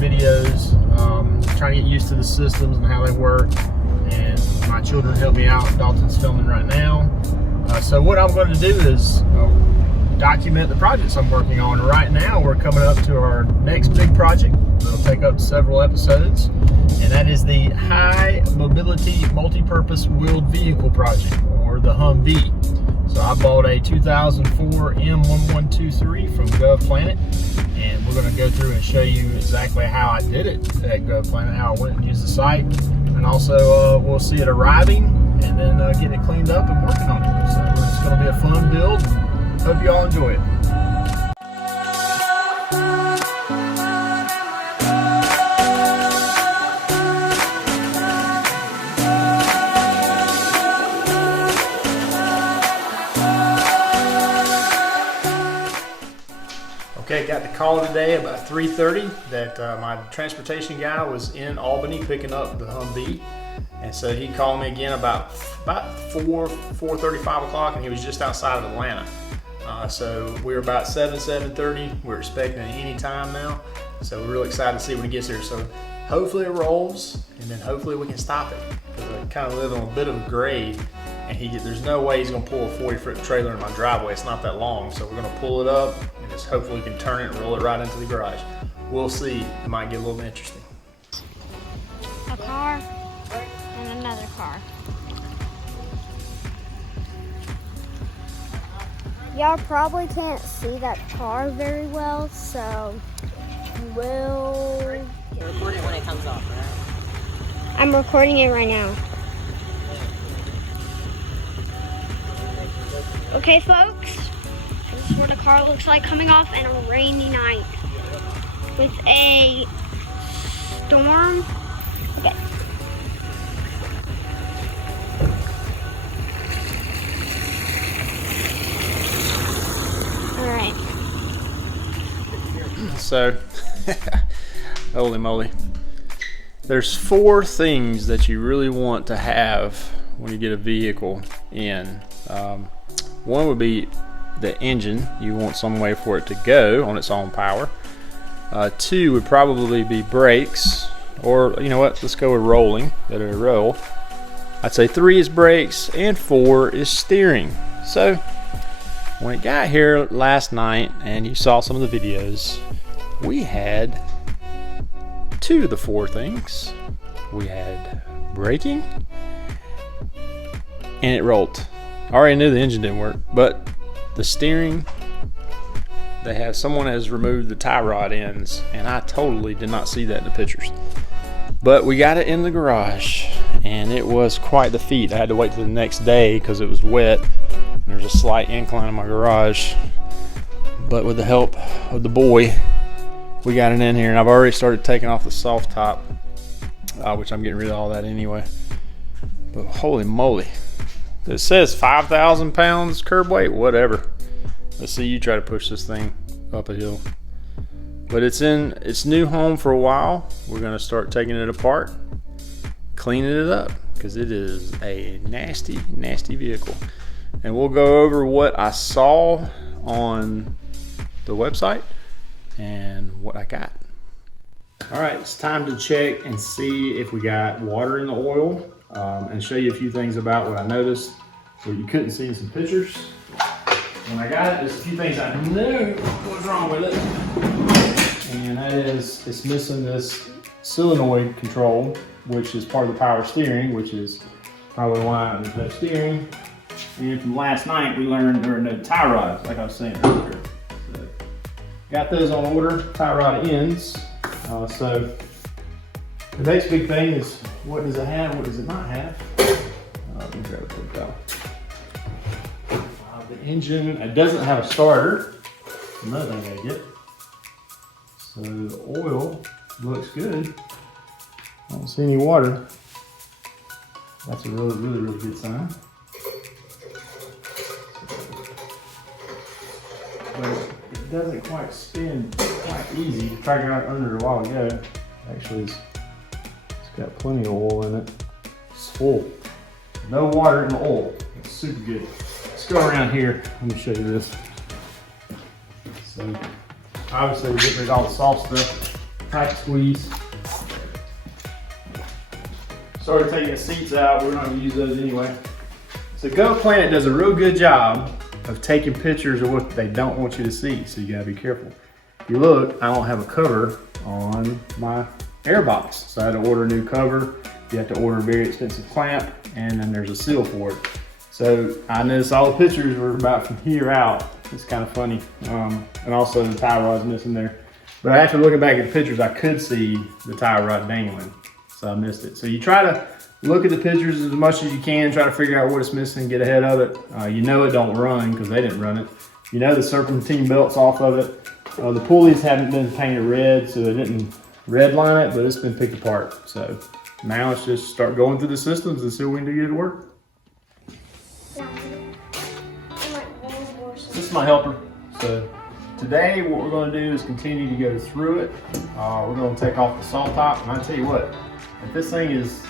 videos, trying to get used to the systems and how they work. And my children help me out. Dalton's filming right now. So what I'm going to do is document the projects I'm working on. Right now we're coming up to our next big project that'll take up several episodes, and that is the High Mobility Multi-Purpose Wheeled Vehicle Project, or the Humvee. So I bought a 2004 M1123 from GovPlanet, and we're going to go through and show you exactly how I did it at GovPlanet, how I went and used the site, and also we'll see it arriving and then getting it cleaned up and working on it. So it's going to be a fun build. Hope you all enjoy it. Okay, got the call today about 3:30 that my transportation guy was in Albany picking up the Humvee, and so he called me again about 4:35 o'clock, and he was just outside of Atlanta. So we're about 7:30. We're expecting it any time now, so we're really excited to see when he gets here. So hopefully it rolls, and then hopefully we can stop it, because I kind of live on a bit of a grade, and there's no way he's going to pull a 40-foot trailer in my driveway. It's not that long, so we're going to pull it up and just hopefully we can turn it and roll it right into the garage. We'll see. It might get a little interesting. A car and another car. Y'all probably can't see that car very well, so we'll... Record it when it comes off, right? I'm recording it right now. Okay, folks, this is what the car looks like coming off in a rainy night with a storm. Okay. All right. So, holy moly. There's 4 things that you really want to have when you get a vehicle in. One would be the engine. You want some way for it to go on its own power. 2 would probably be brakes, or you know what, let's go with rolling, let it roll. I'd say 3 is brakes, and 4 is steering. So when it got here last night, and you saw some of the videos, we had 2 of the 4 things. We had braking, and it rolled. I already knew the engine didn't work, but the steering, someone has removed the tie rod ends, and I totally did not see that in the pictures. But we got it in the garage, and it was quite the feat. I had to wait till the next day because it was wet, and there's a slight incline in my garage. But with the help of the boy, we got it in here, and I've already started taking off the soft top, which I'm getting rid of all that anyway. But holy moly. It says 5,000 pounds curb weight, whatever. Let's see you try to push this thing up a hill. But it's in its new home for a while. We're going to start taking it apart, cleaning it up, because it is a nasty, nasty vehicle. And we'll go over what I saw on the website and what I got. All right, it's time to check and see if we got water in the oil, and show you a few things about what I noticed what you couldn't see in some pictures. When I got it, there's a few things I knew was wrong with it, and that is it's missing this solenoid control, which is part of the power steering, which is probably why there's no steering. And from last night, we learned there are no tie rods, like I was saying earlier. So, got those on order, tie rod ends. So the next big thing is, what does it have, what does it not have? Let me grab a quick towel. The engine, it doesn't have a starter. Another thing I get. So the oil looks good. I don't see any water. That's a really, really, really good sign. But it doesn't quite spin quite easy. Tried it out under a while ago. Actually, it's got plenty of oil in it. It's full. No water in the oil. It's super good. Let's go around here. Let me show you this. So, obviously, we get rid of all the soft stuff. tight squeeze. Started taking the seats out. We're not going to use those anyway. So GoPlanet does a real good job of taking pictures of what they don't want you to see, so you gotta be careful. If you look, I don't have a cover on my air box, so I had to order a new cover. You have to order a very expensive clamp, and then there's a seal for it. So I noticed all the pictures were about from here out. It's kind of funny. And also the tie rod's missing there. But after looking back at the pictures, I could see the tie rod dangling, so I missed it. So you try to look at the pictures as much as you can, try to figure out what it's missing, get ahead of it. You know it don't run because they didn't run it. You know the serpentine belt's off of it. The pulleys haven't been painted red, so they didn't redline it, but it's been picked apart. So now let's just start going through the systems and see what we can do to get it to work. This is my helper. So today what we're going to do is continue to go through it. We're going to take off the saw top, and I tell you what, if this thing is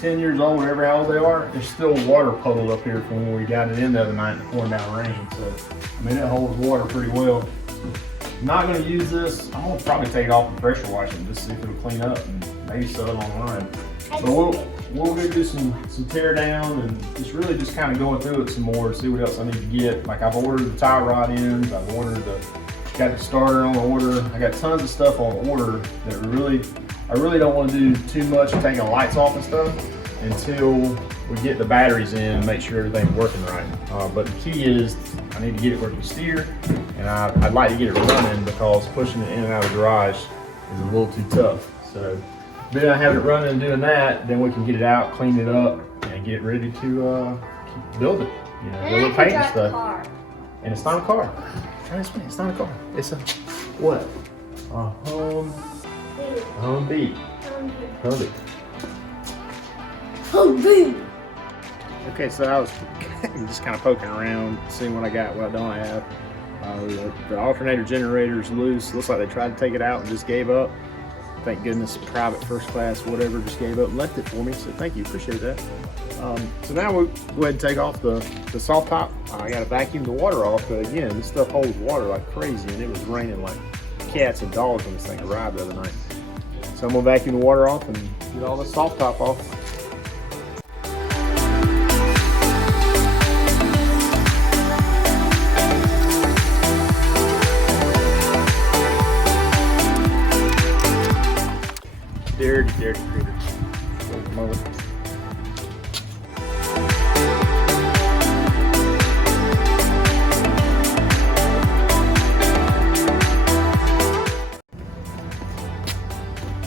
10 years old, whatever how old they are, there's still water puddled up here from when we got it in the other night and pouring down rain. So, I mean, it holds water pretty well. I'm not going to use this. I'm going to probably take it off and pressure wash it just see if it'll clean up and maybe sell it on the run. But we're going to do some tear down and just kind of going through it some more, see what else I need to get. Like I've ordered the tie rod ends, got the starter on order. I got tons of stuff on order that I really don't want to do too much of taking the lights off and stuff until we get the batteries in and make sure everything's working right. But the key is I need to get it where it can steer, and I'd like to get it running because pushing it in and out of the garage is a little too tough. So then I have it running and doing that, then we can get it out, clean it up, and get it ready to build it. You know, build it, paint and stuff. And it's not a car. Try to explain. It's not a car. It's a what? A Humvee. Humvee. Okay, so I was just kind of poking around, seeing what I got, what I don't have. The alternator generator's loose. Looks like they tried to take it out and just gave up. Thank goodness, private, first class, whatever, just gave up and left it for me. So thank you, appreciate that. So now we'll go ahead and take off the soft top. I got to vacuum the water off, but again, this stuff holds water like crazy, and it was raining like cats and dogs when this thing arrived the other night. So I'm gonna vacuum the water off and get all the soft top off. Dirty critters.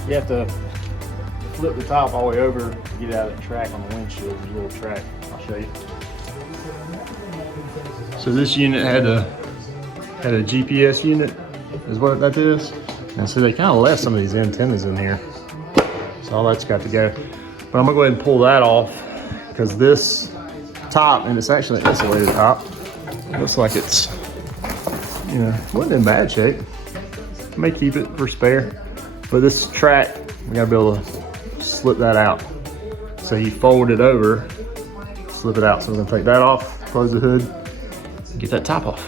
You have to flip the top all the way over to get out of the track on the windshield. There's a little track. I'll show you. So this unit had a GPS unit, is what that is. And so they kind of left some of these antennas in here. So all that's got to go. But I'm gonna go ahead and pull that off because this top, and it's actually an insulated top, looks like it's, you know, wasn't in bad shape. I may keep it for spare. But this track, we gotta be able to slip that out. So you fold it over, slip it out. So we're gonna take that off, close the hood, get that top off.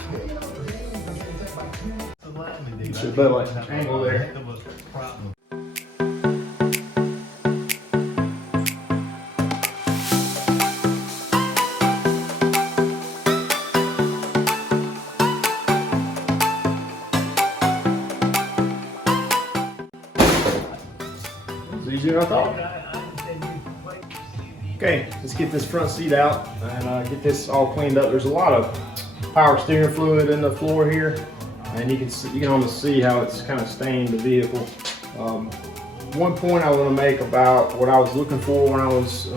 Should be like an angle there. Easier than I thought. Okay, let's get this front seat out and get this all cleaned up. There's a lot of power steering fluid in the floor here, and you can almost see how it's kind of stained the vehicle. One point I want to make about what I was looking for when I was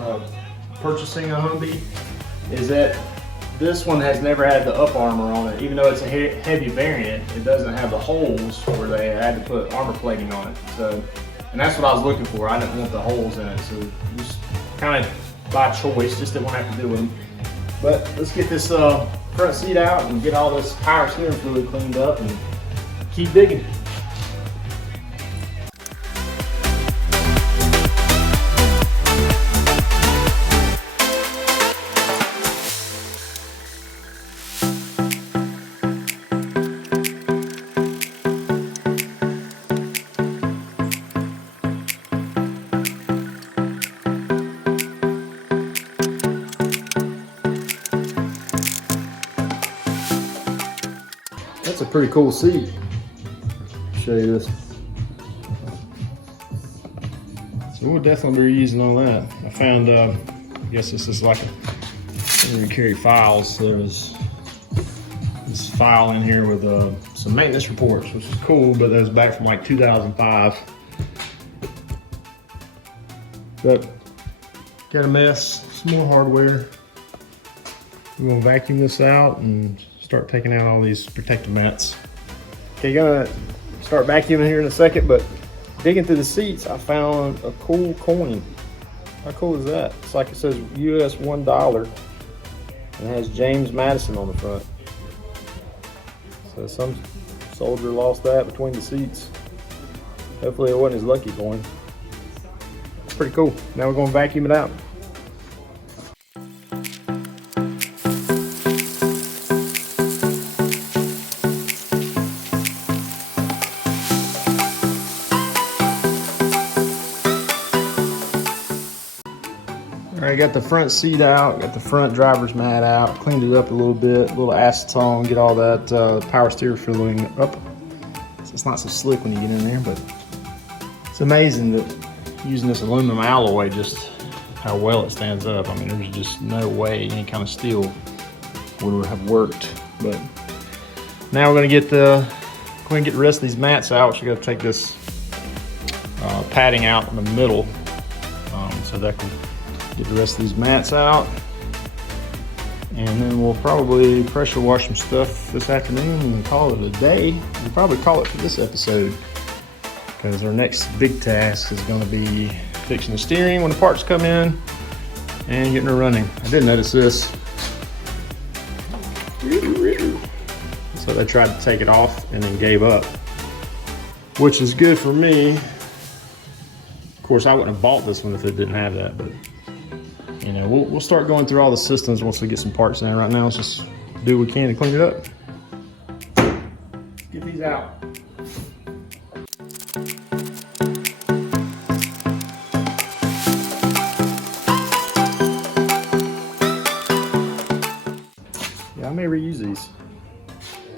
purchasing a Humvee is that this one has never had the up armor on it. Even though it's a heavy variant, it doesn't have the holes where they had to put armor plating on it. So. And that's what I was looking for. I didn't want the holes in it, so just kind of by choice, just didn't want to have to do with them. But let's get this front seat out and get all this power steering fluid cleaned up and keep digging. That's a pretty cool seat. Show you this. So we'll definitely be using all that. I found, I guess this is like where you carry files. So there's this file in here with some maintenance reports, which is cool, but that was back from like 2005. But got a mess, some more hardware. We're gonna vacuum this out and start taking out all these protective mats. Okay, gonna start vacuuming here in a second, but digging through the seats, I found a cool coin. How cool is that? It's like it says US $1 and it has James Madison on the front. So some soldier lost that between the seats. Hopefully it wasn't his lucky coin. It's pretty cool. Now we're gonna vacuum it out. All right, got the front seat out, got the front driver's mat out, cleaned it up a little bit, a little acetone, get all that power steer filling up. So it's not so slick when you get in there, but it's amazing that using this aluminum alloy, just how well it stands up. I mean, there's just no way any kind of steel would have worked. But now we're gonna get the rest of these mats out. So we're gonna take this padding out in the middle, so that can get the rest of these mats out, and then we'll probably pressure wash some stuff this afternoon and call it a day. We'll probably call it for this episode, because our next big task is going to be fixing the steering when the parts come in and getting her running. I did notice this. So they tried to take it off and then gave up, which is good for me. Of course, I wouldn't have bought this one if it didn't have that, but you know, we'll start going through all the systems once we get some parts in. Right now, let's just do what we can to clean it up. Get these out. Yeah, I may reuse these.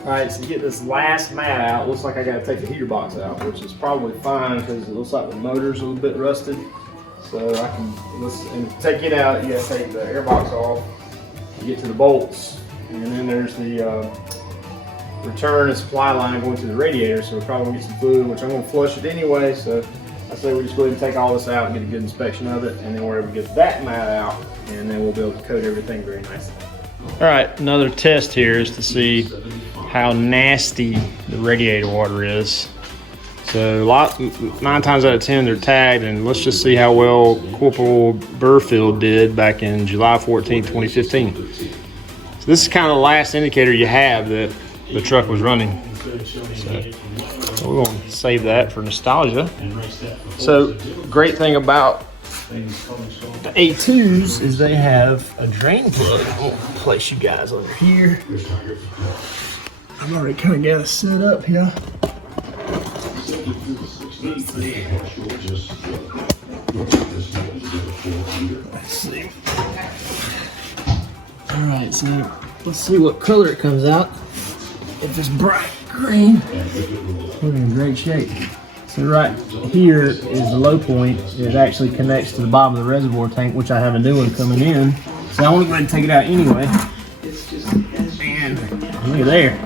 All right, so to get this last mat out, looks like I gotta take the heater box out, which is probably fine because it looks like the motor's a little bit rusted. So I can, and to take it out, you gotta take the air box off, you get to the bolts, and then there's the return and supply line going to the radiator, so we're probably gonna get some fluid, which I'm gonna flush it anyway, so I say we just go ahead and take all this out and get a good inspection of it, and then we're able to get that mat out, and then we'll be able to coat everything very nicely. All right, another test here is to see how nasty the radiator water is. So 9 times out of 10 they're tagged, and let's just see how well Corporal Burfield did back in July 14, 2015. So this is kind of the last indicator you have that the truck was running. So we're going to save that for nostalgia. So great thing about the A2s is they have a drain plug. I'll place you guys over here. I've already kind of got it set up here. Let's see. All right, so let's see what color it comes out. If it's bright green, we're in great shape. So right here is the low point. It actually connects to the bottom of the reservoir tank, which I have a new one coming in. So I want to go ahead and take it out anyway. And look at there.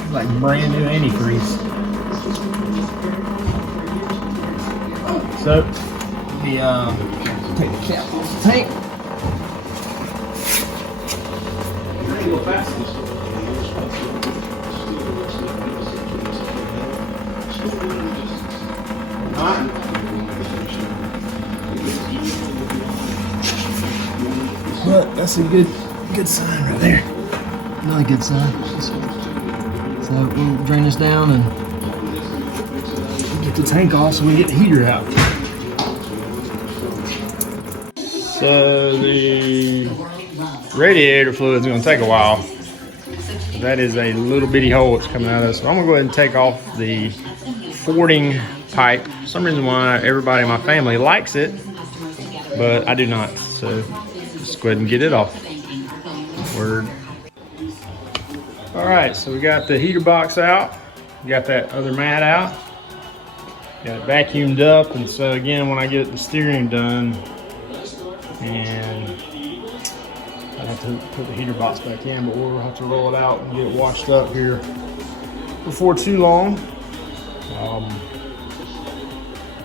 It's like brand new antifreeze. So, take the cap off the tank. But that's a good sign right there. Another good sign. So we'll drain this down and get the tank off so we get the heater out. So the radiator fluid is going to take a while. That is a little bitty hole that's coming out of this. So I'm going to go ahead and take off the fording pipe. For some reason why everybody in my family likes it, but I do not. So just go ahead and get it off. Word. All right, so we got the heater box out. We got that other mat out. Got it vacuumed up, and so again, when I get the steering done, and I have to put the heater box back in, but we'll have to roll it out and get it washed up here before too long.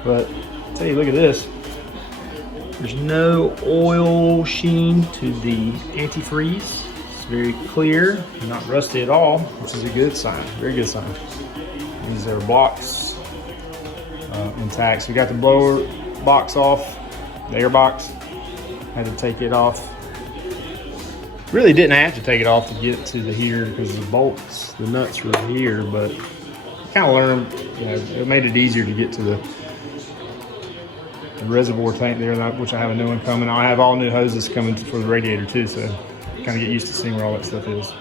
But I'll tell you, look at this. There's no oil sheen to the antifreeze. It's very clear, not rusty at all, which is a good sign, very good sign. These are blocks intact. So we got the blower box off, the air box. Had to take it off. Really didn't have to take it off to get to the heater because the bolts, the nuts were here, but kind of learned, it made it easier to get to the reservoir tank there, which I have a new one coming. I have all new hoses coming for the radiator too, so kind of get used to seeing where all that stuff is.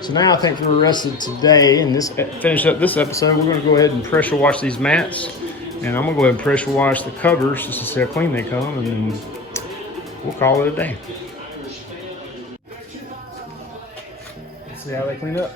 So now I think for the rest of today and finish up this episode, we're going to go ahead and pressure wash these mats, and I'm going to go ahead and pressure wash the covers just to see how clean they come, and then we'll call it a day. Let's see how they clean up.